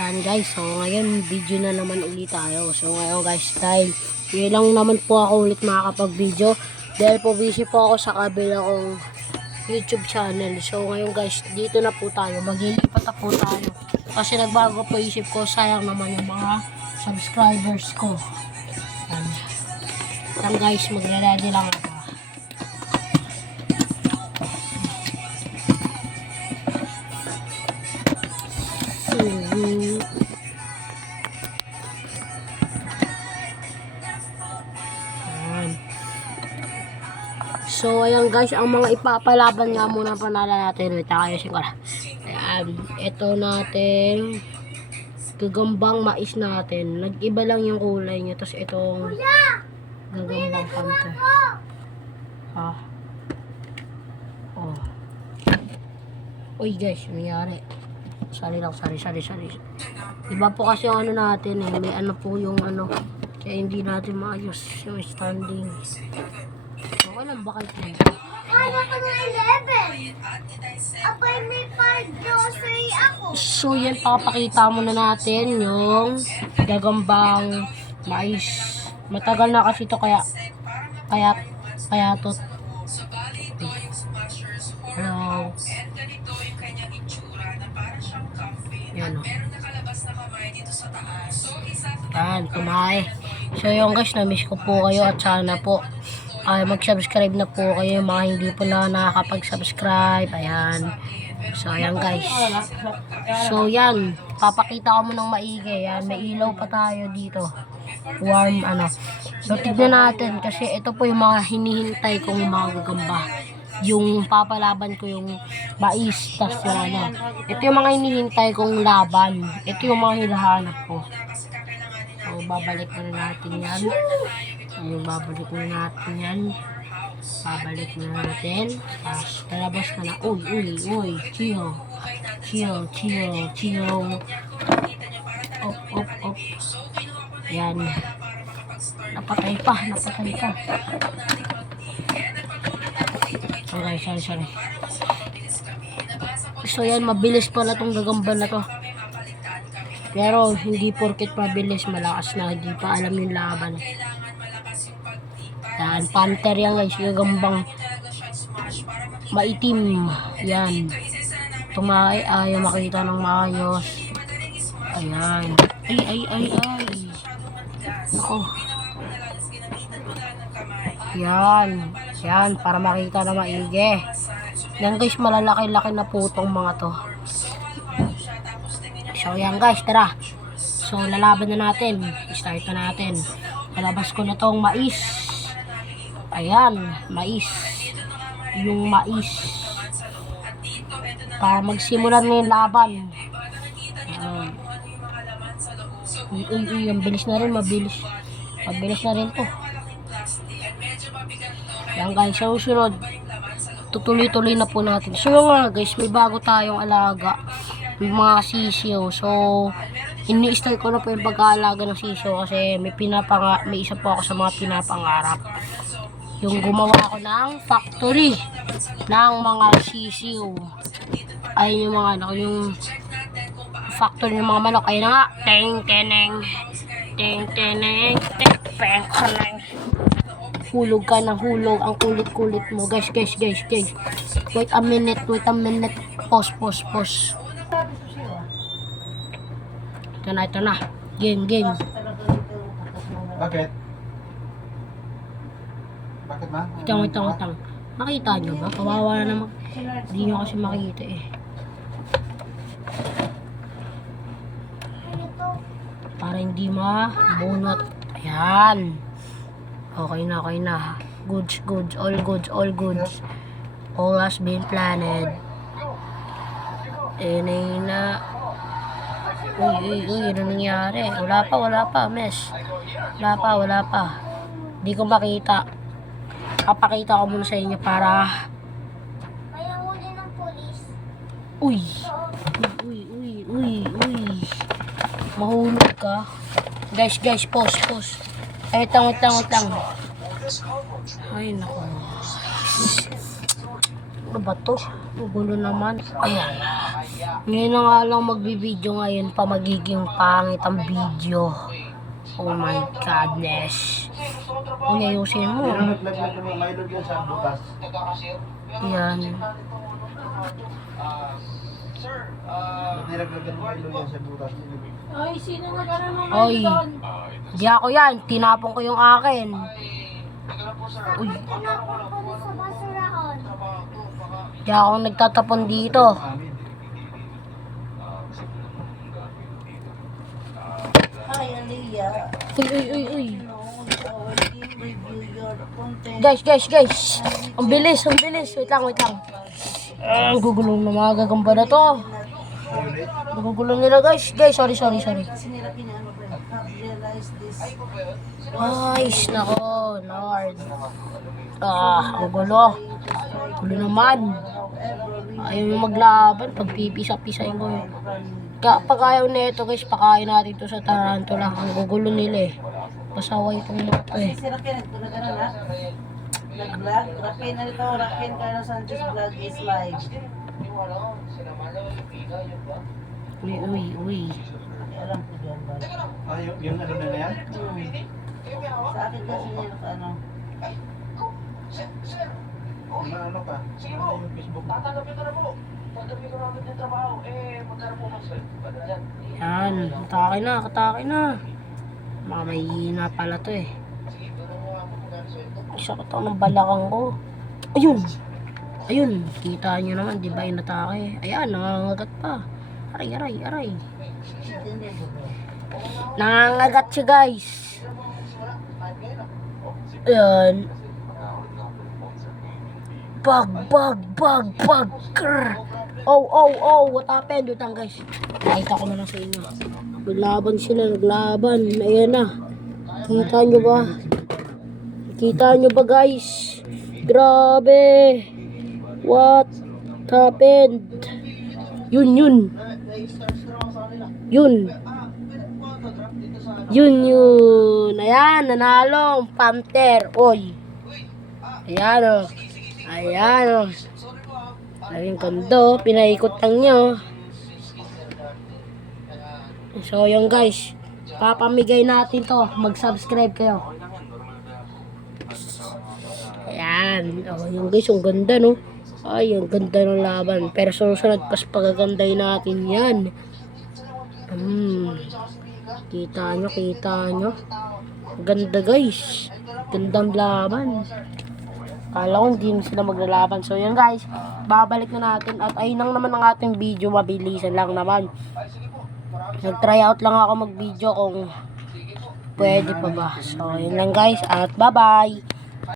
Ayan guys, so ngayon video na naman ulit tayo. So ngayon guys, dahil yun lang naman po ako ulit makakapag-video dahil po busy po ako sa kabila kong YouTube channel. So ngayon guys, dito na po tayo, maglilipat na po tayo kasi nagbago po isip ko, sayang naman yung mga subscribers ko. Ayan guys, magre-ready lang ako. So ayan guys, ang mga ipapalaban nga muna panala natin. Wait, ayusin ko na. Ayan, ito natin gagambang mais natin. Nag-iba lang yung kulay niya. Tapos itong gagambang panther. Oh. Uy guys, nangyari. Sorry. Iba po kasi yung ano natin eh. May ano po yung ano. Kaya hindi natin maayos yung standing. Okay lang ba kayo? Kaya ko na 11. Apoy may 5 grocery ako. So yan, papakita muna natin yung gagambang mais. Matagal na kasi ito kaya to. Hello. Yan o. Yan, tumahe. So yung guys, na-miss ko po kayo at sana po mag-subscribe na po kayo mga hindi po na nakakapag-subscribe. Ayan. So ayan guys. So yan, papakita ko mo ng maigi. Yan, may ilaw pa tayo dito. Warm ano. So tignan natin kasi ito po yung mga hinihintay kong mga gagamba. Yung papalaban ko yung mais, tas yung ano. Ito yung mga hinihintay kong laban. Ito yung mga hinahanap ko. So babalik na natin yan. Babalik na natin yan. Babalik na natin. Talabas ka na. Uy. Chill. Op. Yan. Napatay pa. Okay, sorry. So yan, mabilis pala tong gagamba na to. Pero hindi porket mabilis, malakas na. Hindi pa alam yung laban. Yan, panther yan guys, gagambang maitim. Yan. Tumahay, ayaw makita ng maayos. Ayan. Ay. Ako. Yan, para makita na maigi. Yan guys, malalaki-laki na po itong mga to. So yan guys, tara. So lalaban na natin. Start na natin. Lalabas ko na tong mais. Ayan, mais. Yung mais. Para magsimulan na yung laban. Uy, ang bilis na rin, mabilis. Mabilis na rin to. Yan guys, sa susunod, tutuloy-tuloy na po natin. So nga guys, may bago tayong alaga. Yung mga sisiyo. So, ini-start ko na po yung pag-aalaga ng sisiyo kasi may isa po ako sa mga pinapangarap. Yung gumawa ako ng factory ng mga sisiyo. Ay yung mga ano, yung factory ng mga manok. Ayun na nga. Ting. Hulog ka ng hulog. Ang kulit-kulit mo. Guys. Wait a minute. Pause. Ito na. Game. Bakit ma? Itang. Makita nyo ba? Kawawa na naman. Hindi nyo kasi makita eh. Para hindi mabunot. Ayan. Okay na. Goods. All goods. All has been planned. Na. Uy, ano nangyari? Wala pa, mes. Wala pa. Hindi ko makita. Papakita ko muna sa inyo para May huli ng polis. Uy. Mahulog ka. Guys, pause. Ay, tang. Ay, naku. Ano ba to? Gulo naman. Ayan. Ngayon na nga lang magbibideo ngayon pa magiging pangit ang video. Oh my godness. Uy, ayusin mo. Pero naglaglag naman, may load yan sa butas. Yan. Nilaglagan mo, may load yan sa butas. Ay, sino nag-ano ng Oy. doon? Di ako yan. Tinapon ko yung akin. Uy. Tinapon ko na sa basurahan. Di ako nagtatapon dito. Hi, Aliyah. Uy, uy, uy, uy. No, our team review your content. Guys. Ang bilis. Wait lang. Gugulong na mga gagamba na to. Nagugulong nila guys. Sorry. Kasi nila pinaano ba, have realized this. Ay, nako, Lord. Gugulo. Gulo naman. However, we Ayaw yung maglaban. Pagpipisa-pisain ko yun. Kapag ayaw na ito guys, pakain natin to sa tarantula. Ang gugulo nila eh. Pasaway itong mga to eh. si Raquel, ito nag-ano na? Nag-vlog? Raquel na ito, Raquel Carlos Sanchez vlog is live. Uy. Alam ko dyan ba? Yung ano na yan? Sa akin kasi niya ano. Ano ka? Ano yung Facebook? Yan, katake na. Mga may hina pala to eh. Isa ko to ng balakang ko. Ayun, kita nyo naman, di ba inatake? Ayan, nangangagat pa. Aray. Nangangagat siya guys. Ayan. Bag. Grr. Oh, what happened? Utang guys. Nakita ko na lang sa inyo. Naglaban sila. Ayan na. Kita nyo ba guys? Grabe. What happened? Yun. Ayan, nanalo. Panther. Oy. Ayan o. Ayun kondo, pinaikot lang nyo. So yun guys, papamigay natin to. Mag-subscribe kayo. Ayan. Yung guys, ang ganda no. Ay, ang ganda ng laban. Pero susunod, pas pagagandahin natin yan. Kita nyo. Ganda guys. Gandang laban. Kala ko hindi sila maglalaban. So yun guys, babalik na natin. At ayun lang naman ang ating video. Mabilisan lang naman. Nag-try out lang ako mag-video kung pwede pa ba. So yun lang guys. At bye bye.